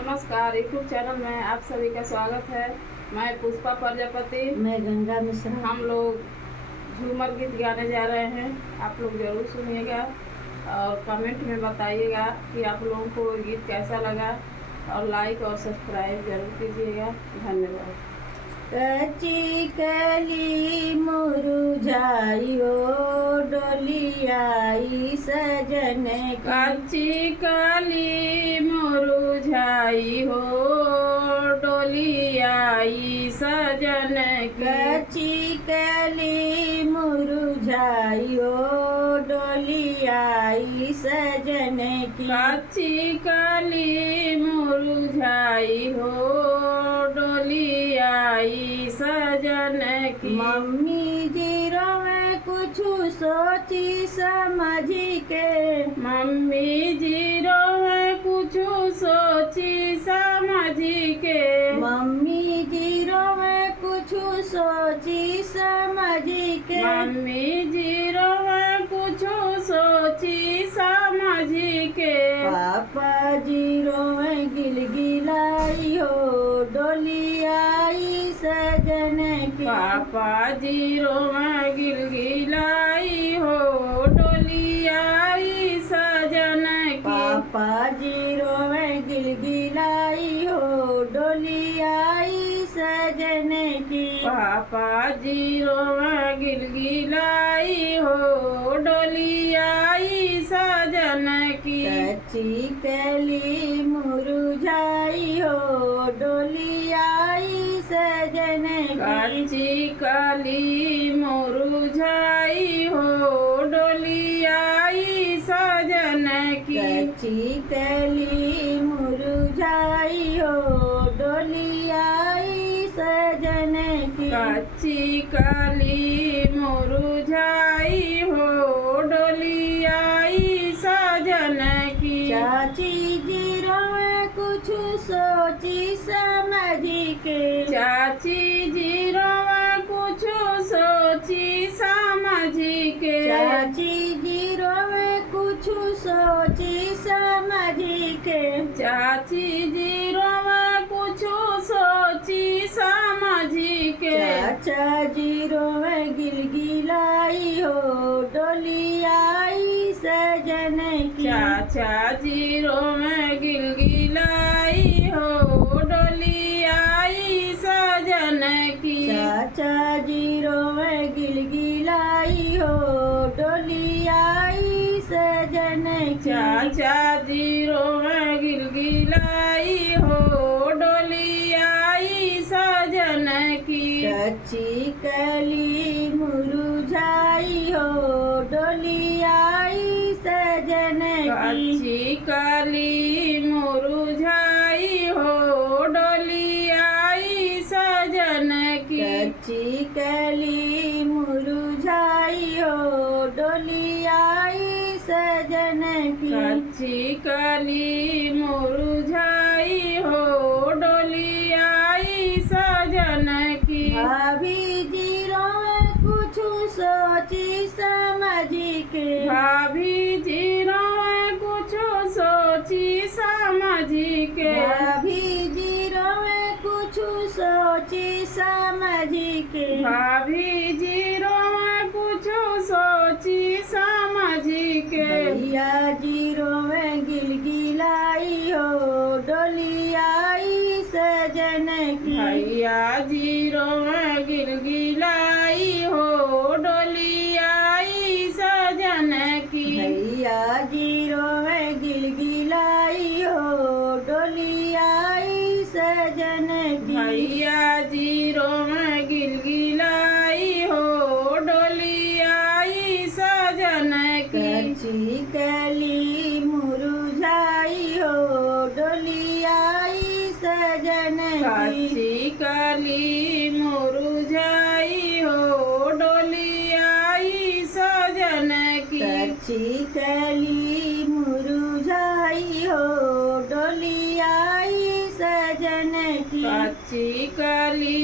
नमस्कार, YouTube channel में आप सभी का स्वागत है। मैं पुष्पा प्रजापति। मैं गंगा मिश्रा। हम लोग झूमर गीत गाने जा रहे हैं। आप लोग ज़रूर सुनिएगा और कमेंट में बताइएगा कि आप लोगों को गीत कैसा लगा, और लाइक और सब्सक्राइब जरूर कीजिएगा। धन्यवाद। कच्ची कली मुरझाइयो डोलियाई सजन कच्ची कली मुरझाई हो डोलियाई सजन की। कच्ची कली मुरझाइयो डोलियाई सजन की। कच्ची कली मुरझाई हो डोलियाई सजन की। मम्मी जी रोवे कुछ सोची समझी के। मम्मी जी रोवे कुछ सोची समझी के। मम्मी जी रोवे कुछ सोची समझी के। मम्मी जी रोवे कुछ सोची समझी के। पापा जी रोवे गिलगिलाई हो डोलियाई सजन की। पापा जी रोवे गिलगिलाई हो डोलियाई सजन की। पापा जी रोवे गिलगिलाई हो डोलियाई सजन की। पापा जी रोवे गिलगिलाई हो डोलियाई सजन की। कच्ची कली मुरझाई हो डोलियाई सजन की। कच्ची कली मुरझाई हो डोलियाई सजन की। कच्ची कली मुरझाई हो डोलियाई सजन की। कच्ची कली मुरझाई हो डोलियाई सजन की। चाची जी रोवे कुछ सोची समझी के। चाची जी रोवे कुछ सोची समझी के। चाची जी रोवे कुछ सोची समझी के। चाची जी रोवे कुछ सोची समझी के। चाचा जी रोवे गिलगिलाई हो डोलियाई सजन की। चाचा जी रोवे गिलगिलाई हो डोलियाई सजन की। चाचा जी रोवे गिलगिलाई हो डोलियाई सजन की। चाचा जी रोवे गिलगिलाई हो डोलियाई सजन की। कच्ची कली मुरझाई हो डोलियाई सजन की। कच्ची कली मुरझाई हो डोलियाई सजन की। कच्ची कली मुरझाई हो डोलियाई सजन की। कच्ची कली मुरझाई हो डोलियाई सजन की। भाभी जी रोवे कुछ सोची समझी के। भाभी जी रोवे कुछ सोची समझी के। भाभी जी रोवे कुछ सोची समझी के। भाभी जी रोवे कुछ सोची समझी के। भैया जी रोवे गिलगिलाई हो डोलियाई सजन की। भैया जी रोवे गिलगिलाई हो डोलियाई सजन की। भैया जी रोवे गिलगिलाई हो डोलियाई सजन की। भैया जी रोवे गिलगिलाई हो डोलियाई सजन की। कच्ची कली मुरझाई हो डोलियाई सजन की। कच्ची कली मुरझाई हो डोलियाई सजन की। कच्ची कली मुरझाई हो डोलियाई सजन की। कच्ची कली